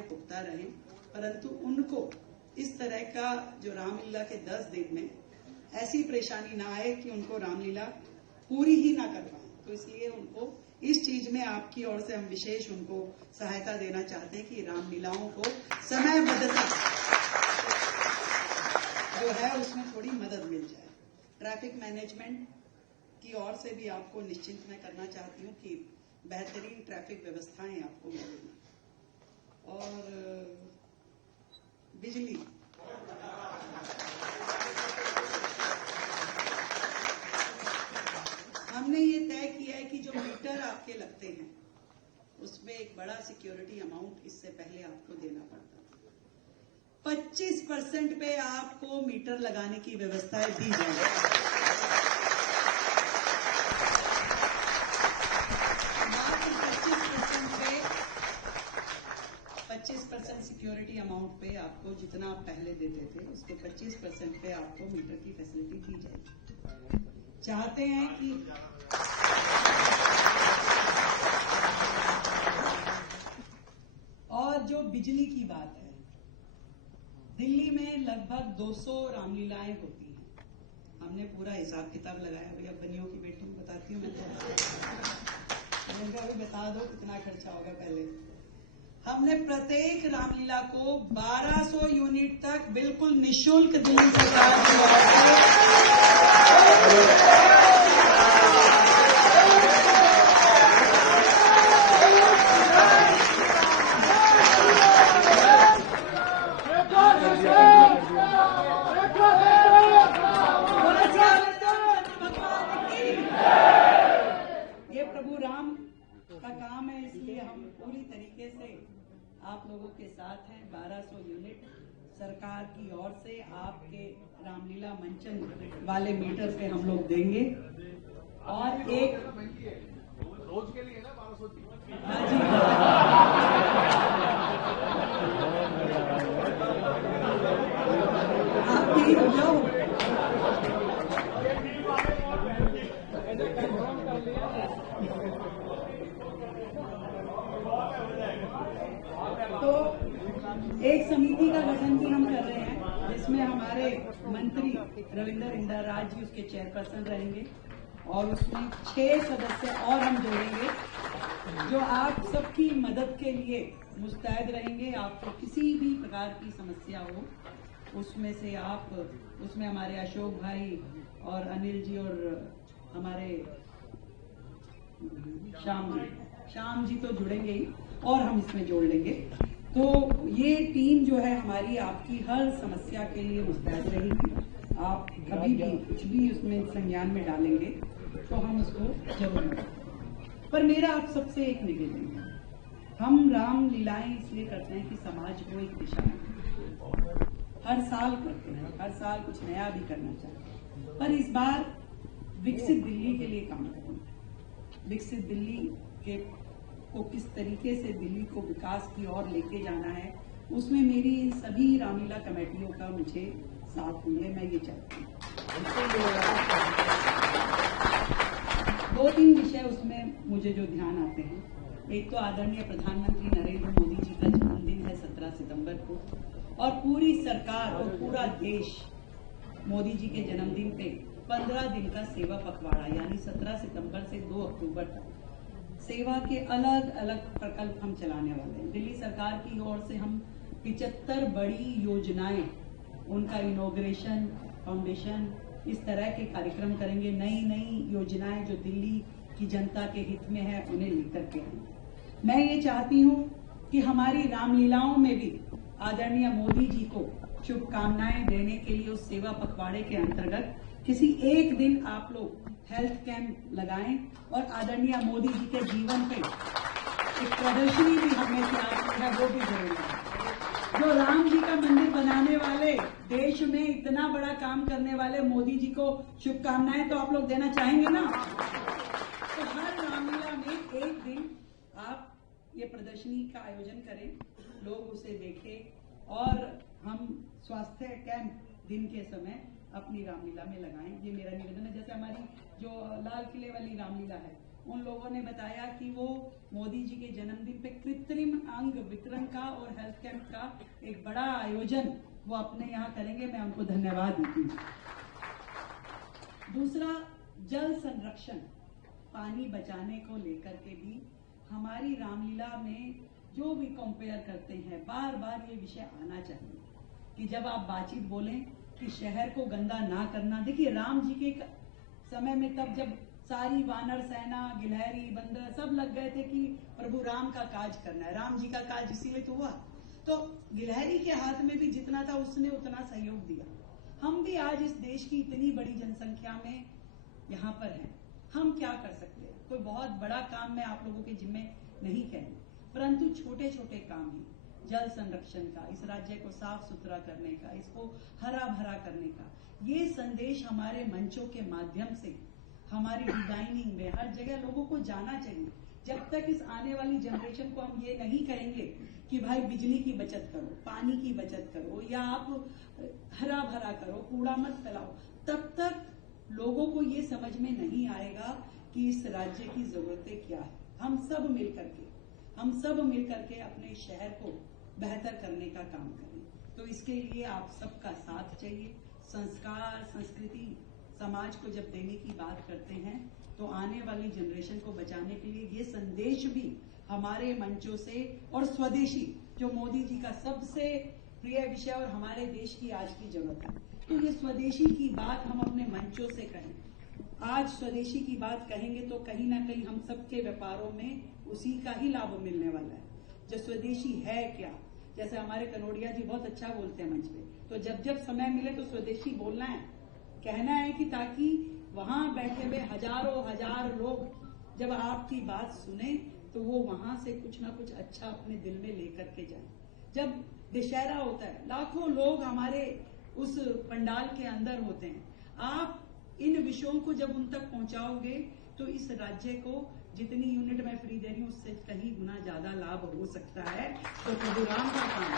आशाएं पुख्ता रहें, परंतु उनको इस तरह का जो रामलीला के 10 दिन में ऐसी परेशानी ना आए कि उनको रामलीला पूरी ही ना कर पाए। तो इसलिए उनको इस चीज में आपकी ओर से हम विशेष उनको सहायता देना चाहते हैं कि रामलीलाओं को समयबद्धता जो है उसमें थोड़ी मदद मिल जाए। ट्रैफिक मैनेजमेंट की ओर से भी आपको निश्चिंत मैं करना चाहती हूँ कि बेहतरीन ट्रैफिक व्यवस्थाएं आपको मिलेंगी। और बिजली, हमने ये तय किया है कि जो मीटर आपके लगते हैं उसमें एक बड़ा सिक्योरिटी अमाउंट इससे पहले आपको देना पड़ता था। 25% पे आपको मीटर लगाने की व्यवस्था दी जाएगी। मात्र 25% सिक्योरिटी अमाउंट पे आपको जितना आप पहले देते थे उसके 25% पे आपको मीटर की फैसिलिटी दी जाएगी। चाहते हैं कि और जो बिजली की बात है, दिल्ली में लगभग 200 रामलीलाएं होती हैं। हमने पूरा हिसाब किताब लगाया। भैया बनियों की बेटी को बताती हूँ मैं तो अभी बता दो कितना खर्चा होगा। पहले हमने प्रत्येक रामलीला को 1200 यूनिट तक बिल्कुल निःशुल्क दिल्ली सरकार की ओर आप लोगों के साथ हैं। 1200 यूनिट सरकार की ओर से आपके रामलीला मंचन वाले मीटर पे हम लोग देंगे। और एक रोज के लिए ना 1200 तो एक समिति का गठन भी हम कर रहे हैं जिसमें हमारे मंत्री रविंद्र इंदिराराज जी उसके चेयरपर्सन रहेंगे और उसमें 6 सदस्य और हम जोड़ेंगे जो आप सबकी मदद के लिए मुस्तैद रहेंगे। आपको किसी भी प्रकार की समस्या हो उसमें से आप उसमें हमारे अशोक भाई और अनिल जी और हमारे श्याम जी तो जुड़ेंगे ही और हम इसमें जोड़ लेंगे। तो ये टीम जो है हमारी आपकी हर समस्या के लिए मुस्तैद रहेगी। आप कभी भी कुछ भी उसमें संज्ञान में डालेंगे तो हम उसको जरूर करेंगे। पर मेरा आप सबसे एक निवेदन है, हम राम लीलाएं इसलिए करते हैं कि समाज को एक दिशा मिले। हर साल करते हैं, हर साल कुछ नया भी करना चाहते हैं, पर इस बार विकसित दिल्ली के लिए काम करेंगे। विकसित दिल्ली के को किस तरीके से दिल्ली को विकास की ओर लेके जाना है उसमें मेरी सभी रामलीला कमेटियों का मुझे साथ मिले, मैं ये चाहती हूँ। 2-3 विषय उसमें मुझे जो ध्यान आते हैं, एक तो आदरणीय प्रधानमंत्री नरेंद्र मोदी जी का जन्मदिन है 17 सितंबर को और पूरी सरकार और पूरा देश मोदी जी के जन्मदिन पे 15 दिन का सेवा पखवाड़ा यानी 17 सितंबर से 2 अक्टूबर तक सेवा के अलग अलग प्रकल्प हम चलाने वाले हैं। दिल्ली सरकार की ओर से हम 75 बड़ी योजनाएं, उनका इनॉग्रेशन, फाउंडेशन, इस तरह के कार्यक्रम करेंगे। नई नई योजनाएं जो दिल्ली की जनता के हित में है उन्हें लेकर के आएंगे। मैं ये चाहती हूँ कि हमारी रामलीलाओं में भी आदरणीय मोदी जी को शुभकामनाएं देने के लिए उस सेवा पखवाड़े के अंतर्गत किसी एक दिन आप लोग हेल्थ कैंप लगाएं और आदरणीय मोदी जी के जीवन पे एक प्रदर्शनी भी हमने तैयार की है, वो भी जरूर है। जो राम जी का मंदिर बनाने वाले, देश में इतना बड़ा काम करने वाले मोदी जी को शुभकामनाएं तो आप लोग देना चाहेंगे ना। तो हर रामलीला में एक दिन आप ये प्रदर्शनी का आयोजन करें, लोग उसे देखें और हम स्वास्थ्य कैंप दिन के समय अपनी रामलीला में लगाएं। ये मेरा निवेदन है। जैसे हमारी जो लाल किले वाली रामलीला है उन लोगों ने बताया कि वो मोदी जी के जन्मदिन पे कृत्रिम अंग वितरण का और हेल्थ कैंप का एक बड़ा आयोजन वो अपने यहाँ करेंगे। मैं उनको धन्यवाद देती हूँ। दूसरा, जल संरक्षण, पानी बचाने को लेकर के भी हमारी रामलीला में जो भी कंपेयर करते हैं, बार बार ये विषय आना चाहिए कि जब आप बातचीत बोलें कि शहर को गंदा ना करना। देखिए, राम जी के समय में तब जब सारी वानर सेना, गिलहरी, बंदर सब लग गए थे कि प्रभु राम का काज करना है, राम जी का काज इसीलिए तो हुआ, तो गिलहरी के हाथ में भी जितना था उसने उतना सहयोग दिया। हम भी आज इस देश की इतनी बड़ी जनसंख्या में यहाँ पर हैं, हम क्या कर सकते हैं? कोई बहुत बड़ा काम मैं आप लोगों के जिम्मे नहीं कह रही, परंतु छोटे छोटे काम ही, जल संरक्षण का, इस राज्य को साफ सुथरा करने का, इसको हरा भरा करने का, ये संदेश हमारे मंचों के माध्यम से, हमारी डिजाइनिंग में हर जगह लोगों को जाना चाहिए। जब तक इस आने वाली जनरेशन को हम ये नहीं कहेंगे कि भाई बिजली की बचत करो, पानी की बचत करो, या आप हरा भरा करो, कूड़ा मत फैलाओ, तब तक लोगों को ये समझ में नहीं आएगा कि इस राज्य की जरूरतें क्या है। हम सब मिलकर के अपने शहर को बेहतर करने का काम करें। तो इसके लिए आप सबका साथ चाहिए। संस्कार, संस्कृति समाज को जब देने की बात करते हैं तो आने वाली जनरेशन को बचाने के लिए ये संदेश भी हमारे मंचों से, और स्वदेशी जो मोदी जी का सबसे प्रिय विषय और हमारे देश की आज की जरूरत है, तो ये स्वदेशी की बात हम अपने मंचों से कहें। आज स्वदेशी की बात कहेंगे तो कहीं ना कहीं हम सबके व्यापारों में उसी का ही लाभ मिलने वाला है। जो स्वदेशी है क्या, जैसे हमारे कनोडिया जी बहुत अच्छा बोलते हैं मंच पे, तो जब जब समय मिले तो स्वदेशी बोलना है, कहना है कि ताकि वहां बैठे हुए हजारों हजार लोग जब आपकी बात सुने तो वो वहां से कुछ ना कुछ अच्छा अपने दिल में लेकर के जाए। जब दशहरा होता है, लाखों लोग हमारे उस पंडाल के अंदर होते हैं, आप इन विषयों को जब उन तक पहुंचाओगे तो इस राज्य को जितनी यूनिट मैं फ्री दे रही हूं उससे कहीं गुना ज्यादा लाभ हो सकता है। तो प्रभु राम का काम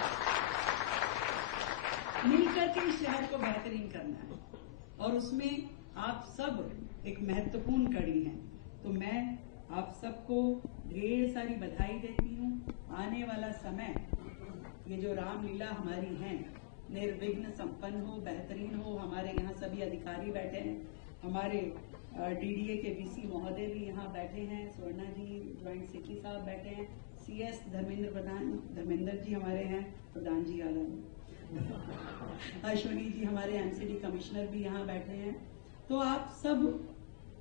मिलकर के इस शहर को बेहतरीन करना है, और उसमें आप सब एक महत्वपूर्ण कड़ी हैं। तो मैं आप सबको ढेर सारी बधाई देती हूँ। आने वाला समय, ये जो रामलीला हमारी है, निर्विघ्न संपन्न हो, बेहतरीन हो। हमारे यहाँ सभी अधिकारी बैठे हैं, हमारे डीडीए के वीसी महोदय भी यहाँ बैठे हैं, स्वर्णा जी, ज्वाइंट सेक्रेटरी साहब बैठे हैं, सीएस धर्मेंद्र जी हमारे हैं, प्रधान जी अश्वनी जी हमारे एमसीडी कमिश्नर भी यहाँ बैठे हैं। तो आप सब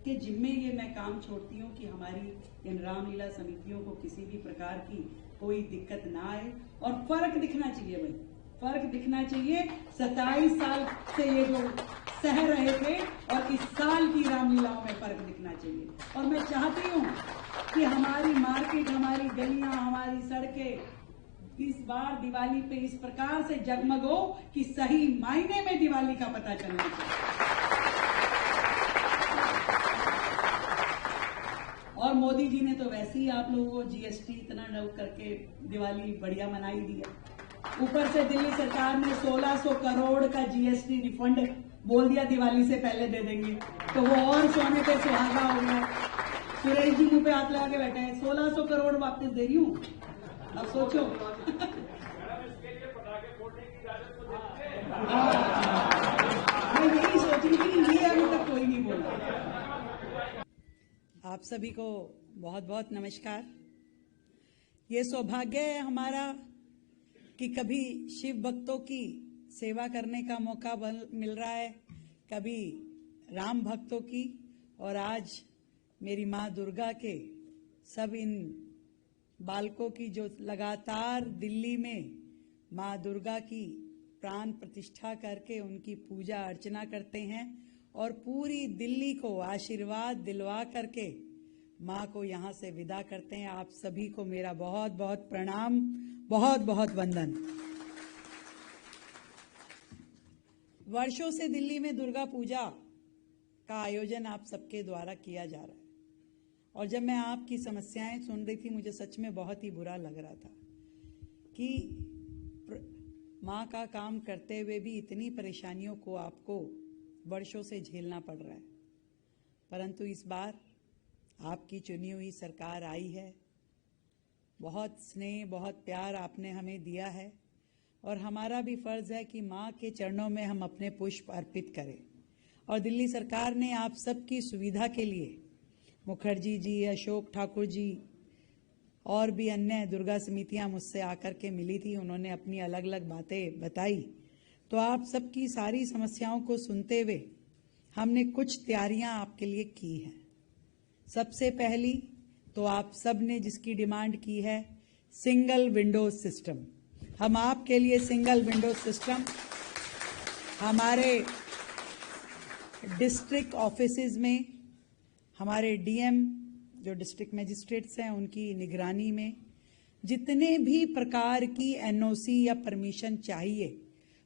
के जिम्मे ये मैं काम छोड़ती हूँ कि हमारी इन रामलीला समितियों को किसी भी प्रकार की कोई दिक्कत ना आए, और फर्क दिखना चाहिए भाई, फर्क दिखना चाहिए। 27 साल से ये जो सह रहे थे और इस साल की रामलीलाओं में फर्क दिखना चाहिए। और मैं चाहती हूँ कि हमारी मार्केट, हमारी गलियां, हमारी सड़कें इस बार दिवाली पे इस प्रकार से जगमगो कि सही मायने में दिवाली का पता चलना चाहिए। और मोदी जी ने तो वैसे ही आप लोगों को जीएसटी इतना डब करके दिवाली बढ़िया मनाई दी है। ऊपर से दिल्ली सरकार ने 1600 करोड़ का जीएसटी रिफंड बोल दिया दिवाली से पहले दे देंगे, तो वो और सोने पे सुहागा हो गया। सुरेश जी मुंह पे हाथ लगा के बैठे हैं, 1600 करोड़ वापस दे रही हूँ। अब सोचो। मैं यही सोच रही थी, ये अभी तक कोई नहीं बोला। आप सभी को बहुत बहुत नमस्कार। ये सौभाग्य है हमारा कि कभी शिव भक्तों की सेवा करने का मौका मिल रहा है, कभी राम भक्तों की, और आज मेरी माँ दुर्गा के सब इन बालकों की जो लगातार दिल्ली में माँ दुर्गा की प्राण प्रतिष्ठा करके उनकी पूजा अर्चना करते हैं और पूरी दिल्ली को आशीर्वाद दिलवा करके माँ को यहाँ से विदा करते हैं। आप सभी को मेरा बहुत बहुत प्रणाम, बहुत बहुत वंदन। वर्षों से दिल्ली में दुर्गा पूजा का आयोजन आप सबके द्वारा किया जा रहा है, और जब मैं आपकी समस्याएं सुन रही थी मुझे सच में बहुत ही बुरा लग रहा था कि माँ का काम करते हुए भी इतनी परेशानियों को आपको वर्षों से झेलना पड़ रहा है। परंतु इस बार आपकी चुनी हुई सरकार आई है। बहुत स्नेह, बहुत प्यार आपने हमें दिया है और हमारा भी फर्ज है कि माँ के चरणों में हम अपने पुष्प अर्पित करें। और दिल्ली सरकार ने आप सबकी सुविधा के लिए मुखर्जी जी, अशोक ठाकुर जी और भी अन्य दुर्गा समितियां मुझसे आकर के मिली थी, उन्होंने अपनी अलग अलग बातें बताई। तो आप सबकी सारी समस्याओं को सुनते हुए हमने कुछ तैयारियां आपके लिए की हैं। सबसे पहली तो आप सब ने जिसकी डिमांड की है, सिंगल विंडो सिस्टम। हम आपके लिए सिंगल विंडो सिस्टम हमारे डिस्ट्रिक्ट ऑफिसेज में, हमारे डीएम जो डिस्ट्रिक्ट मजिस्ट्रेट्स हैं उनकी निगरानी में जितने भी प्रकार की एनओसी या परमिशन चाहिए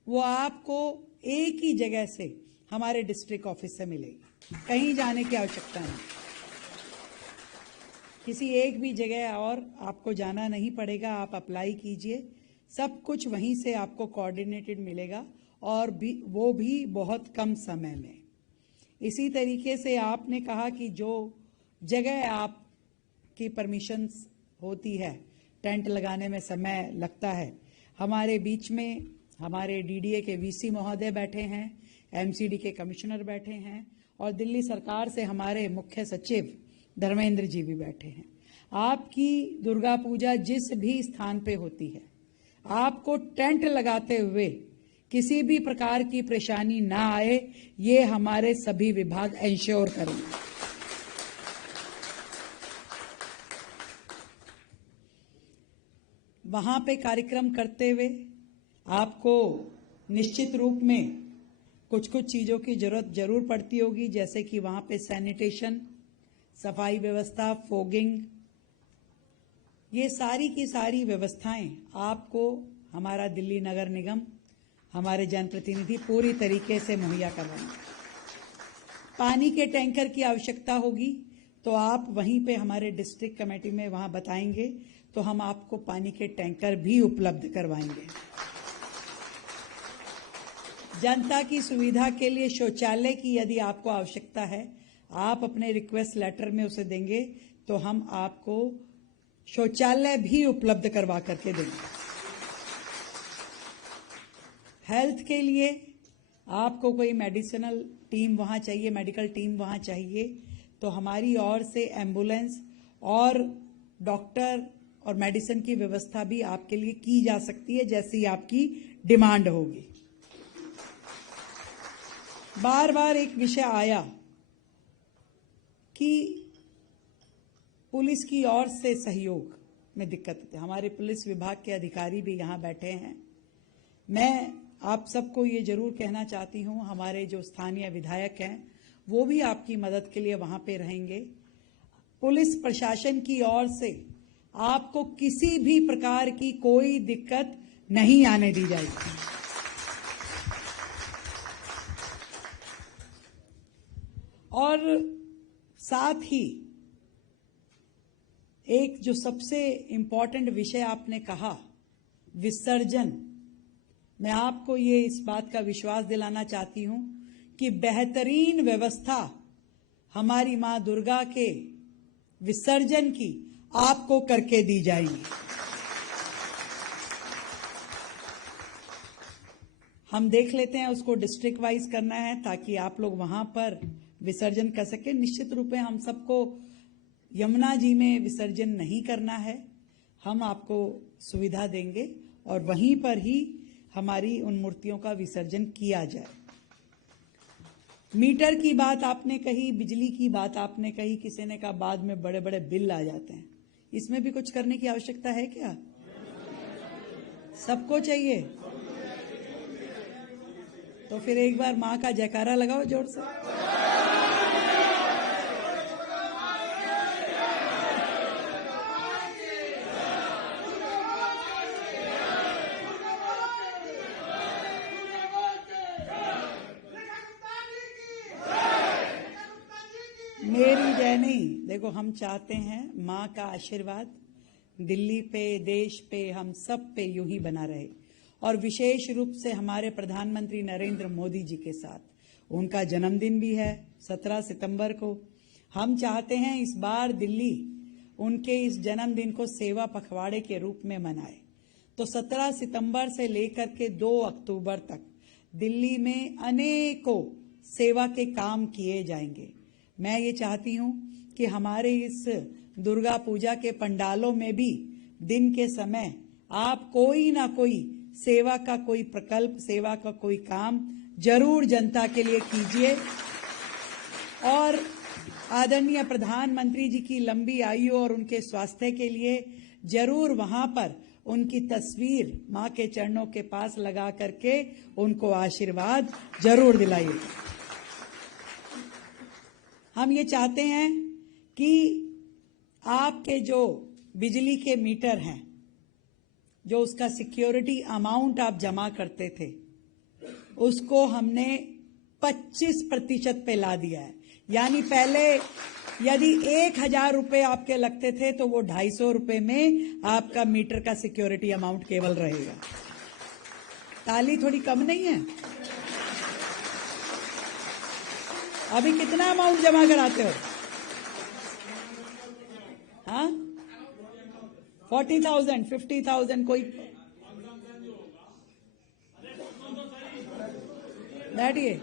वो आपको एक ही जगह से हमारे डिस्ट्रिक्ट ऑफिस से मिलेगी। कहीं जाने की आवश्यकता नहीं, किसी एक भी जगह और आपको जाना नहीं पड़ेगा। आप अप्लाई कीजिए, सब कुछ वहीं से आपको कोऑर्डिनेटेड मिलेगा और वो भी बहुत कम समय में। इसी तरीके से आपने कहा कि जो जगह आपकी परमिशंस होती है, टेंट लगाने में समय लगता है, हमारे बीच में हमारे डीडीए के वीसी महोदय बैठे हैं, एमसीडी के कमिश्नर बैठे हैं और दिल्ली सरकार से हमारे मुख्य सचिव धर्मेंद्र जी भी बैठे हैं। आपकी दुर्गा पूजा जिस भी स्थान पे होती है, आपको टेंट लगाते हुए किसी भी प्रकार की परेशानी ना आए, ये हमारे सभी विभाग इंश्योर करेंगे। वहां पे कार्यक्रम करते हुए आपको निश्चित रूप में कुछ कुछ चीजों की जरूरत जरूर पड़ती होगी, जैसे कि वहां पे सैनिटेशन, सफाई व्यवस्था, फोगिंग, ये सारी की सारी व्यवस्थाएं आपको हमारा दिल्ली नगर निगम, हमारे जनप्रतिनिधि पूरी तरीके से मुहैया करवाएंगे। पानी के टैंकर की आवश्यकता होगी तो आप वहीं पे हमारे डिस्ट्रिक्ट कमेटी में वहां बताएंगे तो हम आपको पानी के टैंकर भी उपलब्ध करवाएंगे। जनता की सुविधा के लिए शौचालय की यदि आपको आवश्यकता है, आप अपने रिक्वेस्ट लेटर में उसे देंगे तो हम आपको शौचालय भी उपलब्ध करवा करके देंगे। हेल्थ के लिए आपको कोई मेडिसिनल टीम वहां चाहिए, मेडिकल टीम वहां चाहिए, तो हमारी ओर से एम्बुलेंस और डॉक्टर और मेडिसिन की व्यवस्था भी आपके लिए की जा सकती है, जैसी आपकी डिमांड होगी। बार बार एक विषय आया कि पुलिस की ओर से सहयोग में दिक्कत है। हमारे पुलिस विभाग के अधिकारी भी यहां बैठे हैं। मैं आप सबको ये जरूर कहना चाहती हूं, हमारे जो स्थानीय विधायक हैं वो भी आपकी मदद के लिए वहां पे रहेंगे। पुलिस प्रशासन की ओर से आपको किसी भी प्रकार की कोई दिक्कत नहीं आने दी जाएगी। और साथ ही एक जो सबसे इंपॉर्टेंट विषय आपने कहा, विसर्जन, मैं आपको ये इस बात का विश्वास दिलाना चाहती हूं कि बेहतरीन व्यवस्था हमारी मां दुर्गा के विसर्जन की आपको करके दी जाएगी। हम देख लेते हैं, उसको डिस्ट्रिक्ट वाइज करना है ताकि आप लोग वहां पर विसर्जन कर सके। निश्चित रूप में हम सबको यमुना जी में विसर्जन नहीं करना है, हम आपको सुविधा देंगे और वहीं पर ही हमारी उन मूर्तियों का विसर्जन किया जाए। मीटर की बात आपने कही, बिजली की बात आपने कही, किसी ने कहा बाद में बड़े बड़े बिल आ जाते हैं, इसमें भी कुछ करने की आवश्यकता है क्या? सबको चाहिए तो फिर एक बार मां का जयकारा लगाओ जोर से। मेरी जय नहीं, देखो हम चाहते हैं मां का आशीर्वाद दिल्ली पे, देश पे, हम सब पे यूं ही बना रहे और विशेष रूप से हमारे प्रधानमंत्री नरेंद्र मोदी जी के साथ। उनका जन्मदिन भी है 17 सितंबर को। हम चाहते हैं इस बार दिल्ली उनके इस जन्मदिन को सेवा पखवाड़े के रूप में मनाए। तो 17 सितंबर से लेकर के 2 अक्टूबर तक दिल्ली में अनेकों सेवा के काम किए जाएंगे। मैं ये चाहती हूं कि हमारे इस दुर्गा पूजा के पंडालों में भी दिन के समय आप कोई ना कोई सेवा का कोई प्रकल्प, सेवा का कोई काम जरूर जनता के लिए कीजिए। और आदरणीय प्रधानमंत्री जी की लंबी आयु और उनके स्वास्थ्य के लिए जरूर वहां पर उनकी तस्वीर मां के चरणों के पास लगा करके उनको आशीर्वाद जरूर दिलाइए। हम ये चाहते हैं कि आपके जो बिजली के मीटर हैं, जो उसका सिक्योरिटी अमाउंट आप जमा करते थे, उसको हमने 25% पे ला दिया है। यानी पहले यदि 1000 रुपए आपके लगते थे तो वो 250 रुपए में आपका मीटर का सिक्योरिटी अमाउंट केवल रहेगा। ताली थोड़ी कम नहीं है? अभी कितना अमाउंट जमा कराते हो? हाँ, 40,000, 50,000 कोई बैठिए।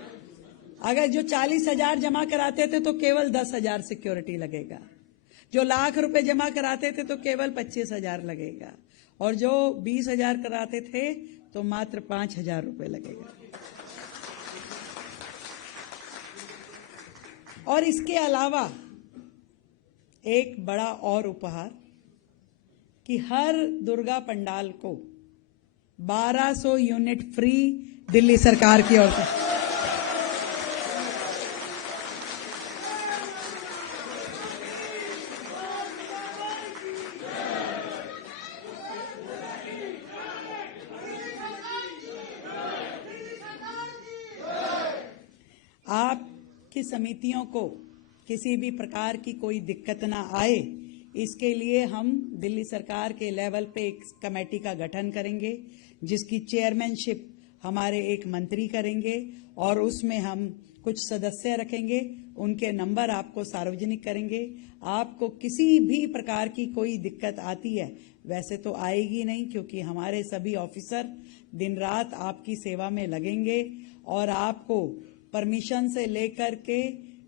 अगर जो 40,000 जमा कराते थे तो केवल 10,000 सिक्योरिटी लगेगा, जो लाख रुपए जमा कराते थे तो केवल 25,000 लगेगा, और जो 20,000 कराते थे तो मात्र 5,000 रुपए लगेगा। और इसके अलावा एक बड़ा और उपहार कि हर दुर्गा पंडाल को 1200 यूनिट फ्री दिल्ली सरकार की ओर से। आपकी समितियों को किसी भी प्रकार की कोई दिक्कत ना आए, इसके लिए हम दिल्ली सरकार के लेवल पे एक कमेटी का गठन करेंगे, जिसकी चेयरमैनशिप हमारे एक मंत्री करेंगे, और उसमें हम कुछ सदस्य रखेंगे। उनके नंबर आपको सार्वजनिक करेंगे। आपको किसी भी प्रकार की कोई दिक्कत आती है, वैसे तो आएगी नहीं, क्योंकि हमारे सभी ऑफिसर दिन रात आपकी सेवा में लगेंगे, और आपको परमिशन से लेकर के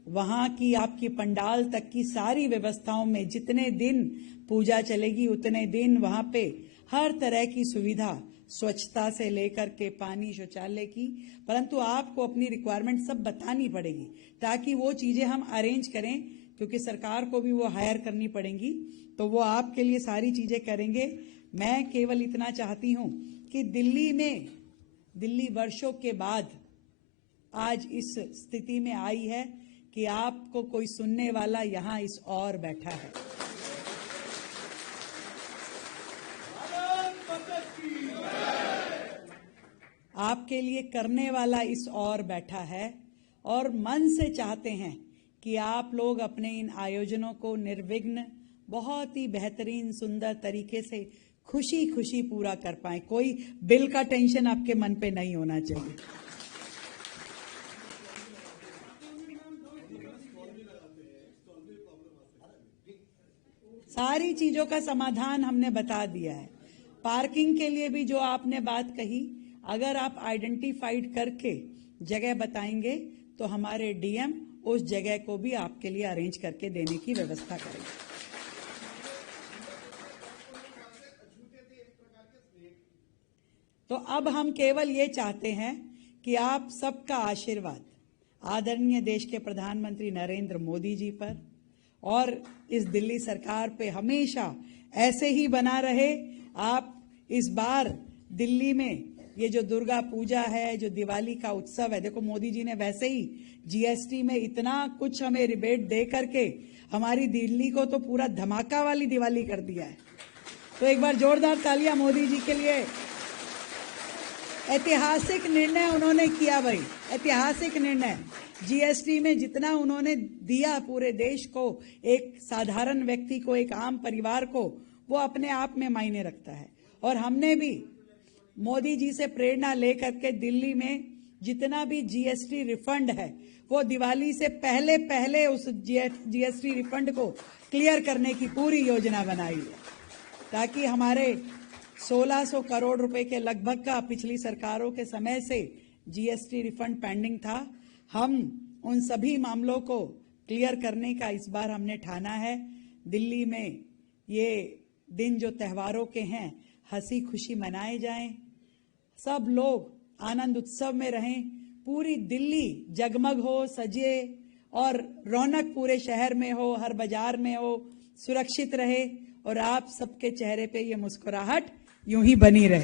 वहां की आपकी पंडाल तक की सारी व्यवस्थाओं में जितने दिन पूजा चलेगी उतने दिन वहां पे हर तरह की सुविधा, स्वच्छता से लेकर के पानी, शौचालय की, परंतु आपको अपनी रिक्वायरमेंट सब बतानी पड़ेगी ताकि वो चीजें हम अरेंज करें, क्योंकि सरकार को भी वो हायर करनी पड़ेंगी, तो वो आपके लिए सारी चीजें करेंगे। मैं केवल इतना चाहती हूं कि दिल्ली वर्षों के बाद आज इस स्थिति में आई है कि आपको कोई सुनने वाला यहां इस ओर बैठा है। आपके लिए करने वाला इस ओर बैठा है, और मन से चाहते हैं कि आप लोग अपने इन आयोजनों को निर्विघ्न, बहुत ही बेहतरीन, सुंदर तरीके से खुशी खुशी पूरा कर पाए। कोई बिल का टेंशन आपके मन पे नहीं होना चाहिए। सारी चीजों का समाधान हमने बता दिया है। पार्किंग के लिए भी जो आपने बात कही, अगर आप आइडेंटिफाइड करके जगह बताएंगे तो हमारे डीएम उस जगह को भी आपके लिए अरेंज करके देने की व्यवस्था करेंगे। तो अब हम केवल ये चाहते हैं कि आप सबका आशीर्वाद आदरणीय देश के प्रधानमंत्री नरेंद्र मोदी जी पर और इस दिल्ली सरकार पे हमेशा ऐसे ही बना रहे। आप इस बार दिल्ली में ये जो दुर्गा पूजा है, जो दिवाली का उत्सव है, देखो मोदी जी ने वैसे ही जीएसटी में इतना कुछ हमें रिबेट दे करके हमारी दिल्ली को तो पूरा धमाका वाली दिवाली कर दिया है। तो एक बार जोरदार तालियां मोदी जी के लिए। ऐतिहासिक निर्णय उन्होंने किया भाई, ऐतिहासिक निर्णय। जीएसटी में जितना उन्होंने दिया पूरे देश को, एक साधारण व्यक्ति को, एक आम परिवार को, वो अपने आप में मायने रखता है। और हमने भी मोदी जी से प्रेरणा लेकर के दिल्ली में जितना भी जीएसटी रिफंड है वो दिवाली से पहले पहले उस जीएसटी रिफंड को क्लियर करने की पूरी योजना बनाई है, ताकि हमारे 1600 करोड़ रुपए के लगभग का पिछली सरकारों के समय से जीएसटी रिफंड पेंडिंग था। हम उन सभी मामलों को क्लियर करने का इस बार हमने ठाना है। दिल्ली में ये दिन जो त्योहारों के हैं, हंसी खुशी मनाए जाएं, सब लोग आनंद उत्सव में रहें, पूरी दिल्ली जगमग हो, सजे और रौनक पूरे शहर में हो, हर बाजार में हो, सुरक्षित रहे और आप सबके चेहरे पे ये मुस्कुराहट यूं ही बनी रहे।